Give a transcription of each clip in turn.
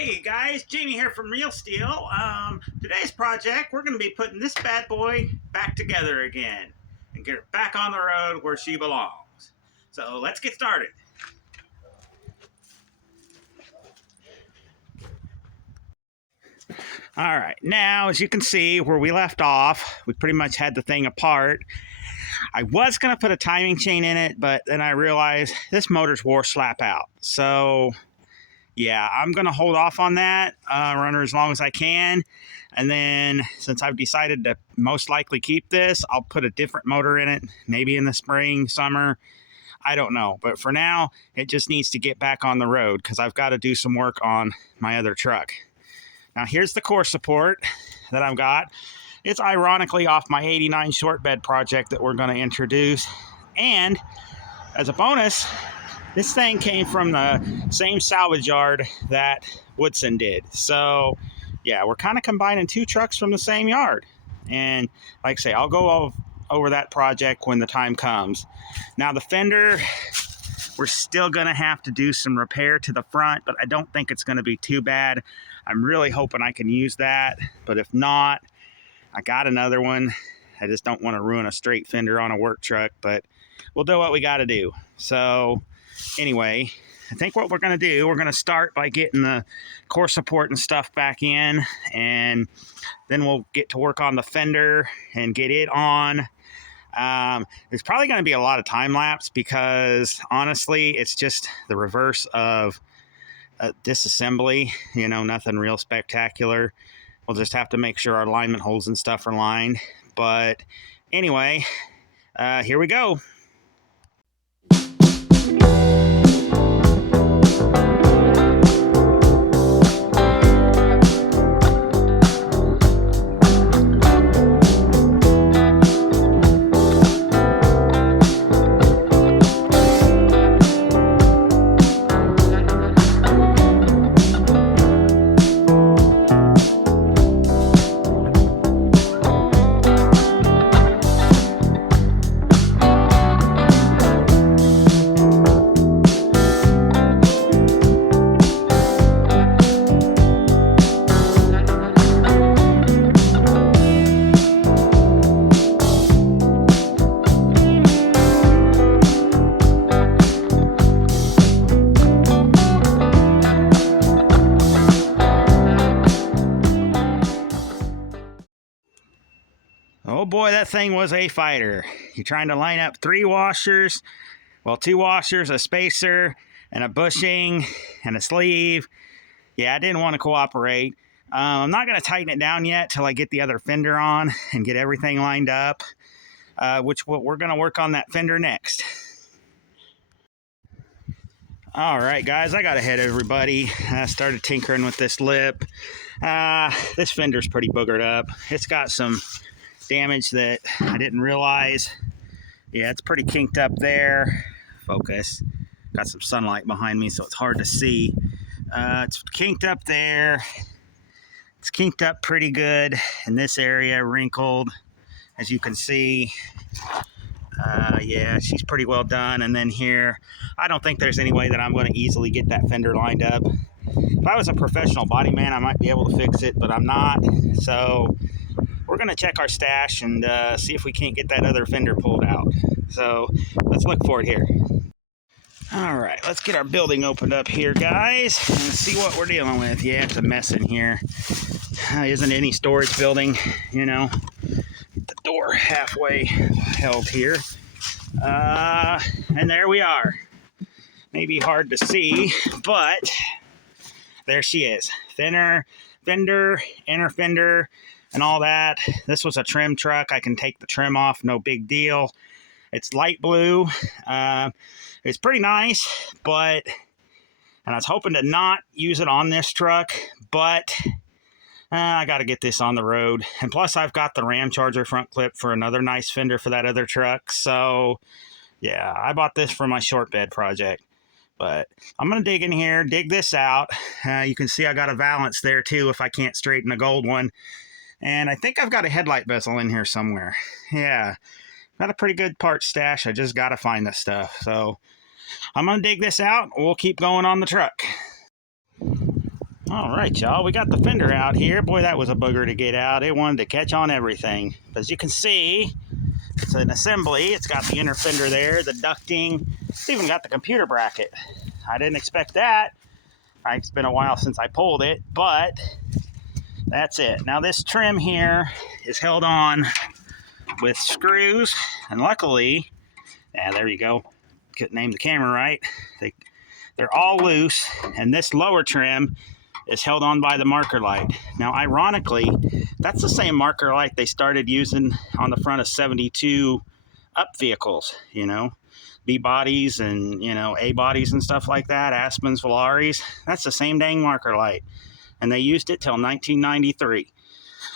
Hey guys, Jamie here from Real Steel. Today's project, we're going to be putting this bad boy back together again and get her back on the road where she belongs. So let's get started. All right, now as you can see where we left off, we pretty much had the thing apart. I was going to put a timing chain in it, but then I realized this motor's wore slap out. So yeah, I'm going to hold off on that, run her as long as I can. And then since I've decided to most likely keep this, I'll put a different motor in it, maybe in the spring, summer. I don't know. But for now, it just needs to get back on the road because I've got to do some work on my other truck. Now, here's the core support that I've got. It's ironically off my 89 short bed project that we're going to introduce. And as a bonus, this thing came from the same salvage yard that Woodson did. So, yeah, we're kind of combining two trucks from the same yard. And like I say, I'll go over that project when the time comes. Now, the fender, we're still going to have to do some repair to the front, but I don't think it's going to be too bad. I'm really hoping I can use that. But if not, I got another one. I just don't want to ruin a straight fender on a work truck, but we'll do what we got to do. So anyway, I think what we're going to do, we're going to start by getting the core support and stuff back in, and then we'll get to work on the fender and get it on. There's probably going to be a lot of time lapse because honestly, it's just the reverse of disassembly, you know, nothing real spectacular. We'll just have to make sure our alignment holes and stuff are lined. But anyway, here we go. Oh boy, that thing was a fighter. You're trying to line up three washers, well, two washers, a spacer, and a bushing, and a sleeve. Yeah, I didn't want to cooperate. I'm not going to tighten it down yet till I get the other fender on and get everything lined up, we're going to work on that fender next. All right, guys, I got ahead of everybody. I started tinkering with this lip. This fender's pretty boogered up. It's got some damage that I didn't realize. Yeah, it's pretty kinked up there. Focus. Got some sunlight behind me, so it's hard to see. It's kinked up there. It's kinked up pretty good in this area, wrinkled, as you can see. Yeah, she's pretty well done. And then here, I don't think there's any way that I'm going to easily get that fender lined up. If I was a professional body man, I might be able to fix it, but I'm not. So we're going to check our stash and see if we can't get that other fender pulled out. So let's look for it here. All right, let's get our building opened up here, guys, and see what we're dealing with. Yeah, it's a mess in here. Isn't any storage building, you know. Get the door halfway held here. And there we are. Maybe hard to see, but there she is. Fender, inner fender, and all that. This was a trim truck. I can take the trim off, no big deal. It's light blue. It's pretty nice, and I was hoping to not use it on this truck, but I got to get this on the road. And plus, I've got the Ram Charger front clip for another nice fender for that other truck. So, yeah, I bought this for my short bed project. But I'm going to dig in here, dig this out. You can see I got a valance there, too, if I can't straighten the gold one. And I think I've got a headlight bezel in here somewhere. Yeah, got a pretty good part stash. I just got to find this stuff. So I'm going to dig this out. We'll keep going on the truck. All right, y'all, we got the fender out here. Boy, that was a booger to get out. It wanted to catch on everything. As you can see, it's an assembly. It's got the inner fender there, the ducting. It's even got the computer bracket. I didn't expect that. It's been a while since I pulled it, but that's it. Now this trim here is held on with screws, and luckily, yeah, there you go. Couldn't name the camera right. They're all loose, and this lower trim is held on by the marker light. Now, ironically, that's the same marker light they started using on the front of 72 up vehicles, you know, B bodies and, you know, A bodies and stuff like that, Aspens, Valaris. That's the same dang marker light. And they used it till 1993.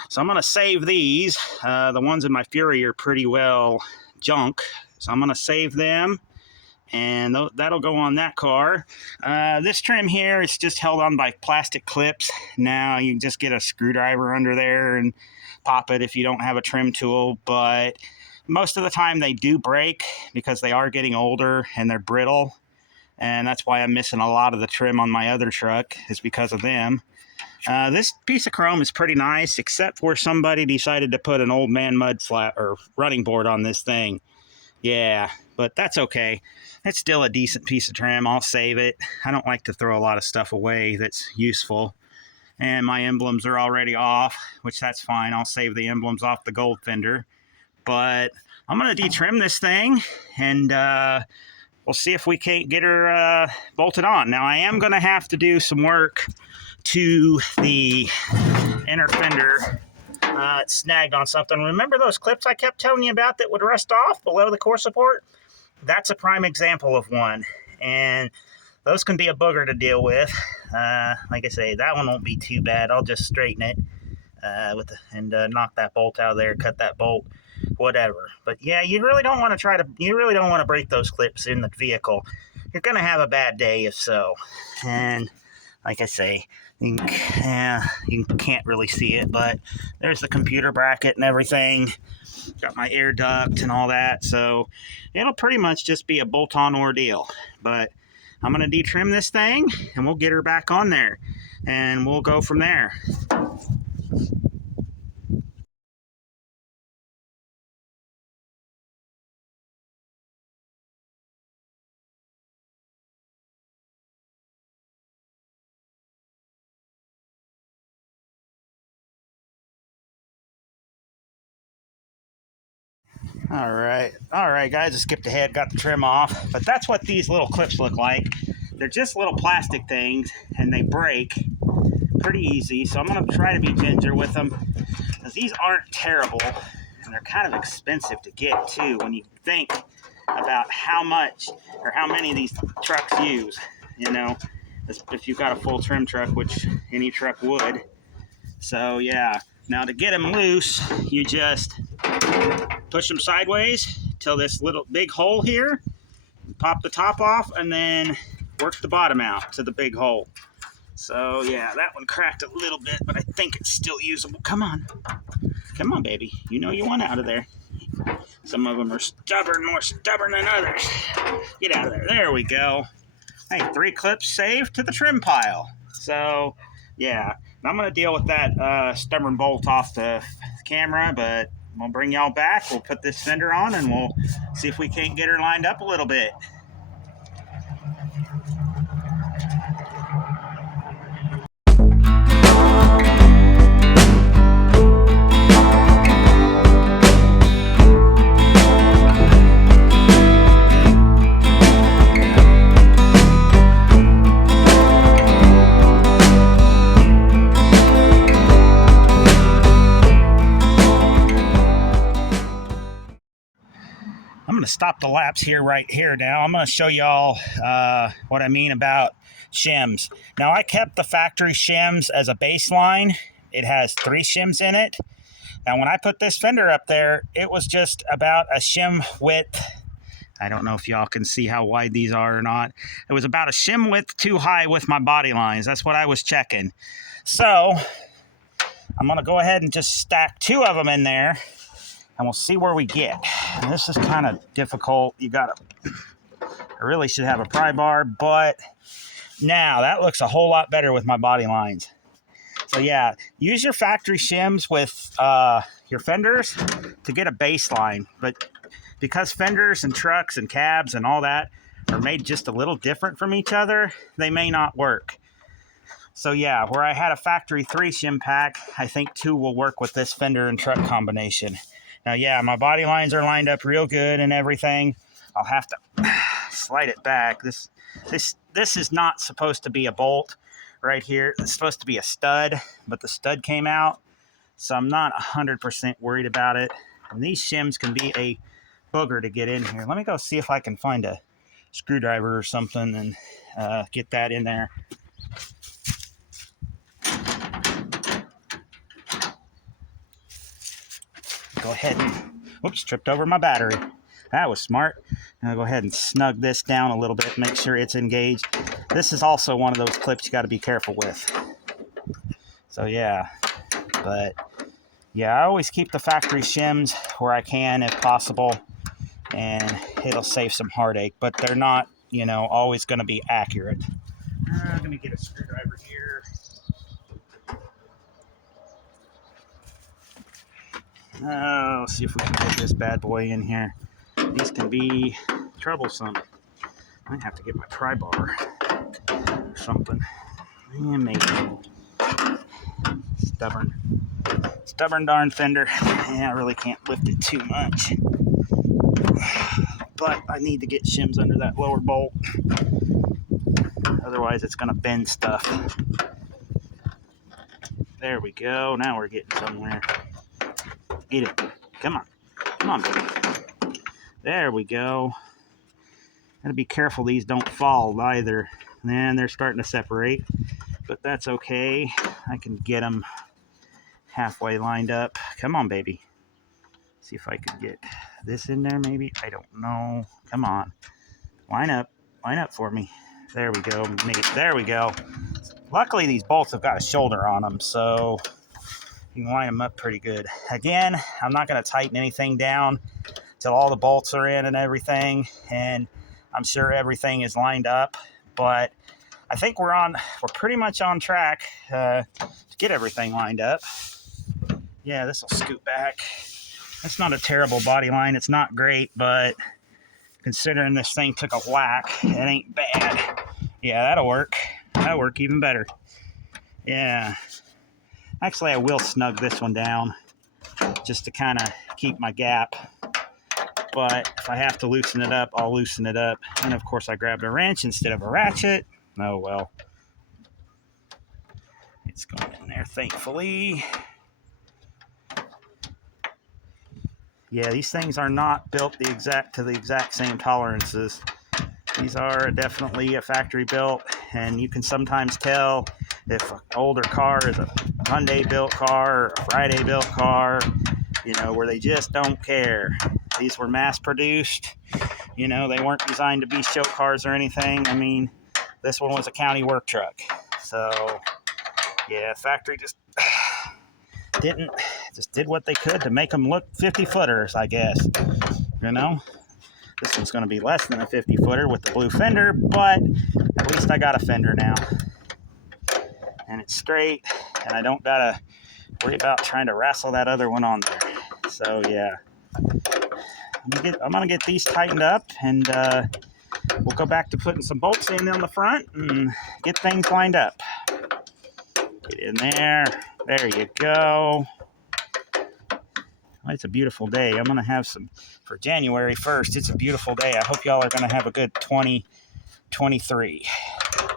So I'm going to save these. The ones in my Fury are pretty well junk. So I'm going to save them. And that'll go on that car. This trim here is just held on by plastic clips. Now you can just get a screwdriver under there and pop it if you don't have a trim tool, but most of the time they do break because they are getting older and they're brittle, and that's why I'm missing a lot of the trim on my other truck, is because of them. This piece of chrome is pretty nice, except where somebody decided to put an old man mud flat or running board on this thing. Yeah, but that's okay. It's still a decent piece of trim. I'll save it. I don't like to throw a lot of stuff away that's useful. And my emblems are already off, which that's fine. I'll save the emblems off the gold fender. But I'm going to detrim this thing, and we'll see if we can't get her bolted on. Now, I am going to have to do some work to the inner fender. It's snagged on something. Remember those clips I kept telling you about that would rust off below the core support? That's a prime example of one, and those can be a booger to deal with. Like I say, that one won't be too bad. I'll just straighten it and knock that bolt out of there, cut that bolt, whatever. But yeah, you really don't want to break those clips in the vehicle. You're gonna have a bad day if so. And like I say, you can't really see it, but there's the computer bracket and everything. Got my air duct and all that, so it'll pretty much just be a bolt-on ordeal. But I'm going to detrim this thing, and we'll get her back on there, and we'll go from there. All right, guys, I skipped ahead, got the trim off, but that's what these little clips look like. They're just little plastic things, and they break pretty easy, so I'm going to try to be ginger with them, because these aren't terrible, and they're kind of expensive to get, too, when you think about how much or how many of these trucks use, you know, if you've got a full trim truck, which any truck would. So, yeah. Now, to get them loose, you just push them sideways till this little big hole here, pop the top off, and then work the bottom out to the big hole. So yeah, that one cracked a little bit, but I think it's still usable. Come on, baby, you know you want out of there. Some of them are stubborn, more stubborn than others. Get out of there. There we go. Hey, 3 clips saved to the trim pile. So yeah, I'm gonna deal with that stubborn bolt off the camera, but we'll bring y'all back. We'll put this fender on, and we'll see if we can't get her lined up a little bit. I'm going to stop the laps right here now. I'm going to show y'all what I mean about shims. Now, I kept the factory shims as a baseline. It has 3 shims in it. Now, when I put this fender up there, it was just about a shim width. I don't know if y'all can see how wide these are or not. It was about a shim width too high with my body lines. That's what I was checking. So I'm going to go ahead and just stack 2 of them in there, and we'll see where we get. And this is kind of difficult. I really should have a pry bar, but Now that looks a whole lot better with my body lines. So yeah, use your factory shims with your fenders to get a baseline. But because fenders and trucks and cabs and all that are made just a little different from each other, they may not work. So yeah, where I had a factory 3 shim pack, I think 2 will work with this fender and truck combination. Now yeah, my body lines are lined up real good and everything. I'll have to slide it back. This is not supposed to be a bolt right here. It's supposed to be a stud, but the stud came out, so I'm not 100% worried about it. And these shims can be a booger to get in here. Let me go see if I can find a screwdriver or something and get that in there. Go ahead and, whoops, tripped over my battery. That was smart. I'll go ahead and snug this down a little bit, make sure it's engaged. This is also one of those clips you got to be careful with. So yeah, but yeah, I always keep the factory shims where I can if possible, and it'll save some heartache, but they're not, you know, always going to be accurate. I'm going to get a screwdriver here. Let's see if we can get this bad boy in here. These can be troublesome. I might have to get my pry bar or something. Yeah, maybe. Stubborn darn fender. Yeah, I really can't lift it too much. But I need to get shims under that lower bolt. Otherwise it's going to bend stuff. There we go. Now we're getting somewhere. Get it. Come on. Come on, baby. There we go. Gotta be careful these don't fall either. And they're starting to separate, but that's okay. I can get them halfway lined up. Come on, baby. See if I can get this in there maybe. I don't know. Come on. Line up. Line up for me. There we go. There we go. Luckily, these bolts have got a shoulder on them, so you can line them up pretty good. Again, I'm not going to tighten anything down till all the bolts are in and everything, and I'm sure everything is lined up, but I think we're pretty much on track to get everything lined up. Yeah, this will scoot back. That's not a terrible body line. It's not great, but considering this thing took a whack, it ain't bad. Yeah, that'll work. That'll work even better. Yeah. Actually, I will snug this one down just to kind of keep my gap. But if I have to loosen it up, I'll loosen it up. And of course, I grabbed a wrench instead of a ratchet. Oh, well. It's going in there, thankfully. Yeah, these things are not built to the exact same tolerances. These are definitely a factory built, and you can sometimes tell if an older car is a Monday-built car or a Friday-built car, you know, where they just don't care. These were mass-produced. You know, they weren't designed to be show cars or anything. I mean, this one was a county work truck. So, yeah, factory just did what they could to make them look 50-footers, I guess. You know? This one's going to be less than a 50-footer with the blue fender, but at least I got a fender now. And it's straight, and I don't got to worry about trying to wrestle that other one on there. So, yeah. I'm going to get these tightened up, and we'll go back to putting some bolts in on the front and get things lined up. Get in there. There you go. It's a beautiful day. I'm going to have some, for January 1st, it's a beautiful day. I hope y'all are going to have a good 2023.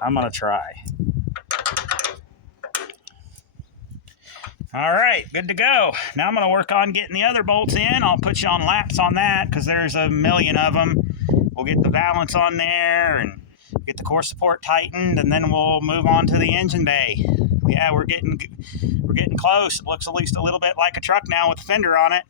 I'm going to try. All right, good to go. Now I'm going to work on getting the other bolts in. I'll put you on laps on that because there's a million of them. We'll get the valance on there and get the core support tightened, and then we'll move on to the engine bay. Yeah, we're getting close. It looks at least a little bit like a truck now with a fender on it.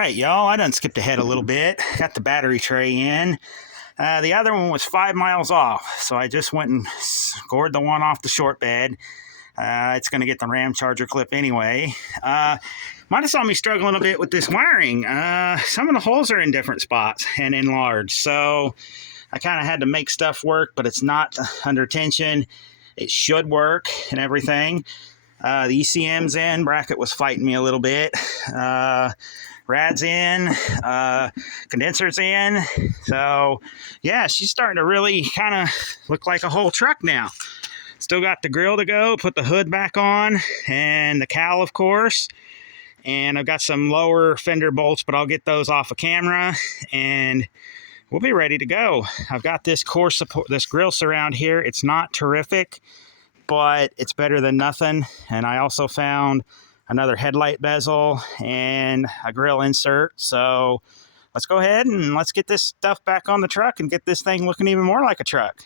right, y'all, I done skipped ahead a little bit. Got the battery tray in. The other one was 5 miles off, so I just went and scored the one off the short bed. It's going to get the RAM charger clip anyway. Might have saw me struggling a bit with this wiring. Some of the holes are in different spots and enlarged, so I kind of had to make stuff work, but it's not under tension. It should work and everything. The ECM's in. Bracket was fighting me a little bit. Rad's in. Condenser's in. So, yeah, she's starting to really kind of look like a whole truck now. Still got the grill to go. Put the hood back on. And the cowl, of course. And I've got some lower fender bolts, but I'll get those off of camera. And we'll be ready to go. I've got this core support, this grill surround here. It's not terrific, but it's better than nothing. And I also found another headlight bezel and a grill insert. So let's go ahead and let's get this stuff back on the truck and get this thing looking even more like a truck.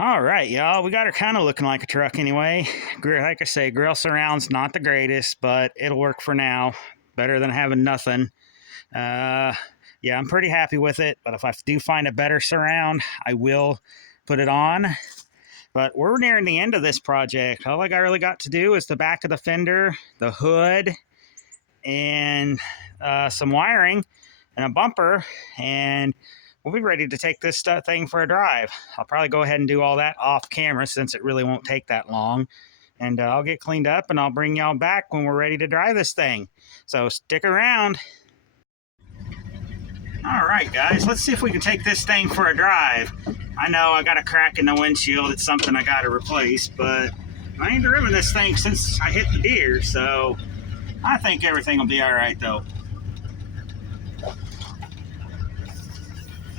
All right, y'all, we got her kind of looking like a truck anyway. Like I say, grill surround's not the greatest, but it'll work for now. Better than having nothing. Yeah, I'm pretty happy with it, but if I do find a better surround, I will put it on. But we're nearing the end of this project. All I really got to do is the back of the fender, the hood, and some wiring and a bumper, and we'll be ready to take this thing for a drive. I'll probably go ahead and do all that off camera since it really won't take that long. And I'll get cleaned up and I'll bring y'all back when we're ready to drive this thing. So stick around. All right, guys, let's see if we can take this thing for a drive. I know I got a crack in the windshield. It's something I got to replace, but I ain't driven this thing since I hit the deer, so I think everything will be all right, though.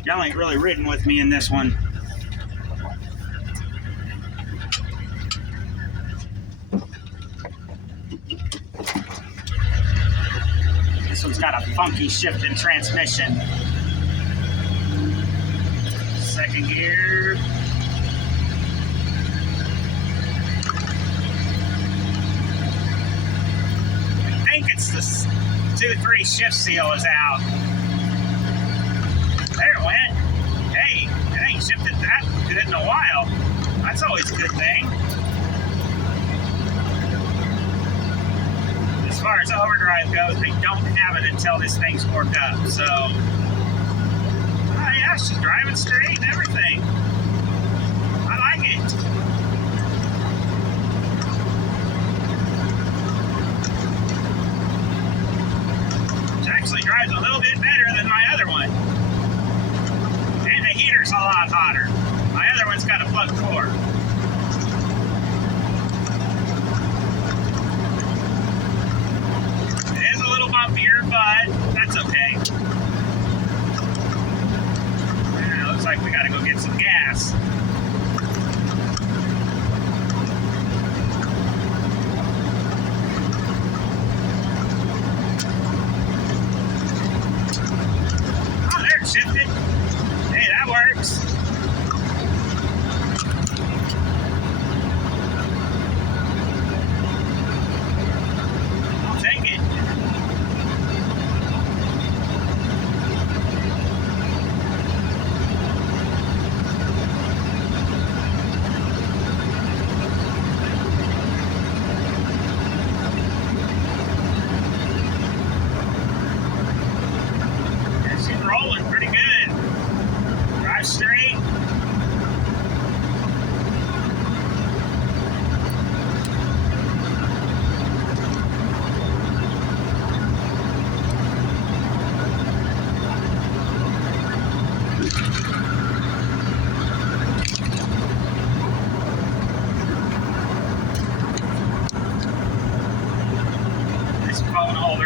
Y'all ain't really ridden with me in this one. This one's got a funky shifting transmission. Second gear. I think it's the 2-3 shift seal is out. There it went. Hey, it ain't shifted that good in a while. That's always a good thing. As far as overdrive goes, they don't have it until this thing's worked up. So, yeah, she's driving straight and everything. I like it. She actually drives a little bit better than my other one. And the heater's a lot hotter. My other one's got a plug cord. It is a little bumpier, but that's okay.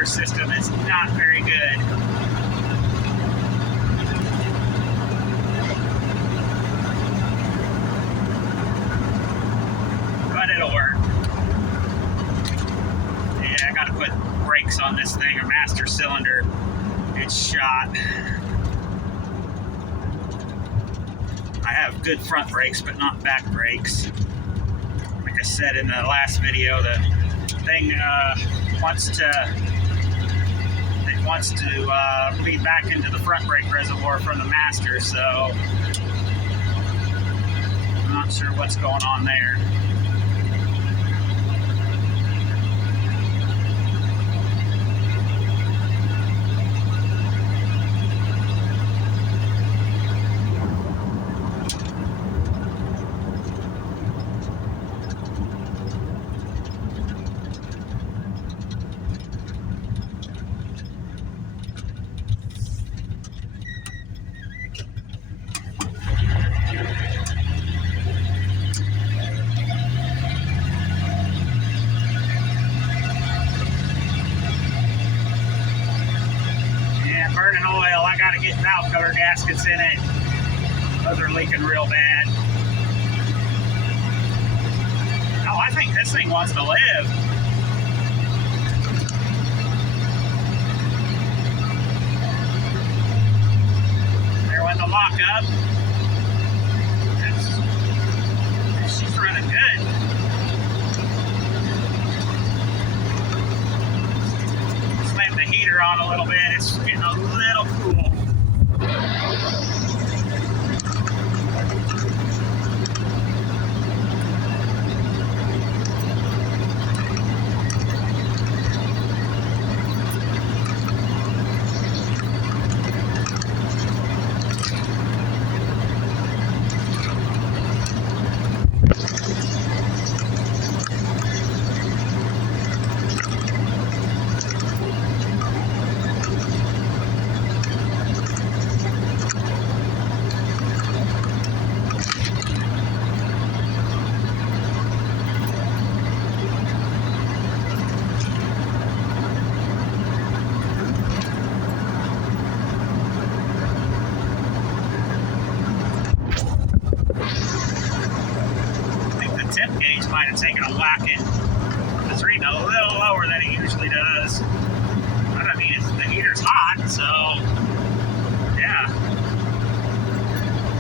motor system is not very good. But it'll work. Yeah, I gotta put brakes on this thing, a master cylinder. It's shot. I have good front brakes, but not back brakes. Like I said in the last video, the thing wants to lead back into the front brake reservoir from the master, so I'm not sure what's going on there. Burning oil, I gotta get valve cover gaskets in it. Those are leaking real bad. Oh, I think this thing wants to live. There went the lock up. She's running good. Slammed the heater on a little bit. It's getting a little cool. Might have taken a whacking. It's reading a little lower than it usually does. But I mean, the heater's hot, so yeah.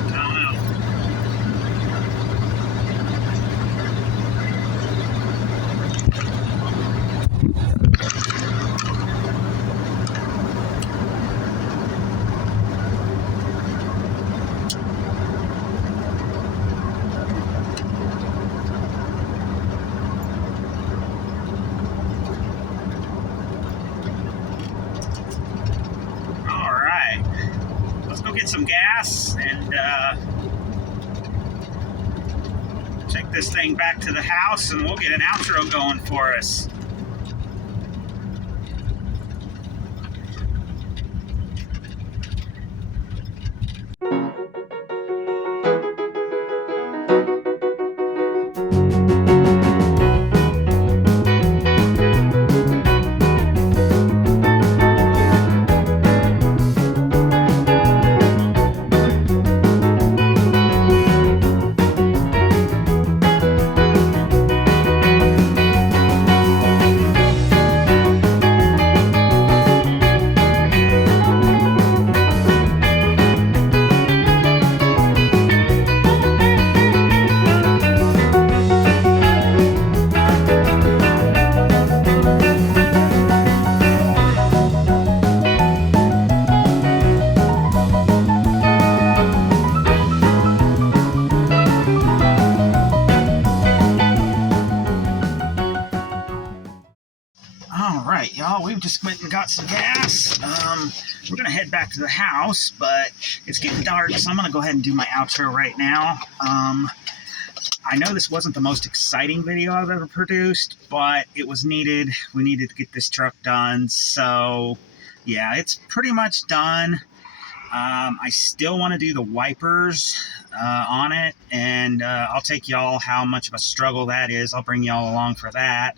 I don't know. Get some gas and take this thing back to the house, and we'll get an outro going for us. Alright, y'all, we've just went and got some gas. We're going to head back to the house, but it's getting dark, so I'm going to go ahead and do my outro right now. I know this wasn't the most exciting video I've ever produced, but it was needed. We needed to get this truck done, so yeah, it's pretty much done. I still want to do the wipers on it, and I'll take y'all how much of a struggle that is. I'll bring y'all along for that.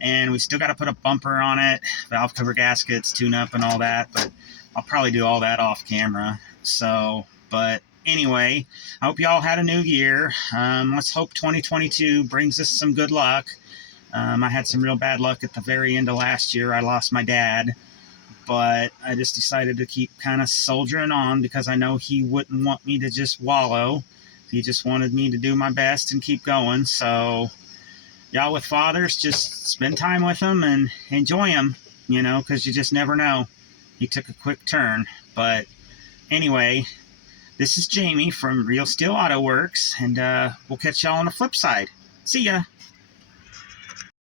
and we still got to put a bumper on it, valve cover gaskets, tune up, and all that. But I'll probably do all that off camera. So, but anyway, I hope y'all had a new year. Let's hope 2022 brings us some good luck. I had some real bad luck at the very end of last year. I lost my dad, but I just decided to keep kind of soldiering on because I know he wouldn't want me to just wallow. He just wanted me to do my best and keep going. So, y'all with fathers, just spend time with them and enjoy them, because you just never know. He took a quick turn. But anyway, this is Jamie from Real Steel Auto Works, and we'll catch y'all on the flip side. See ya.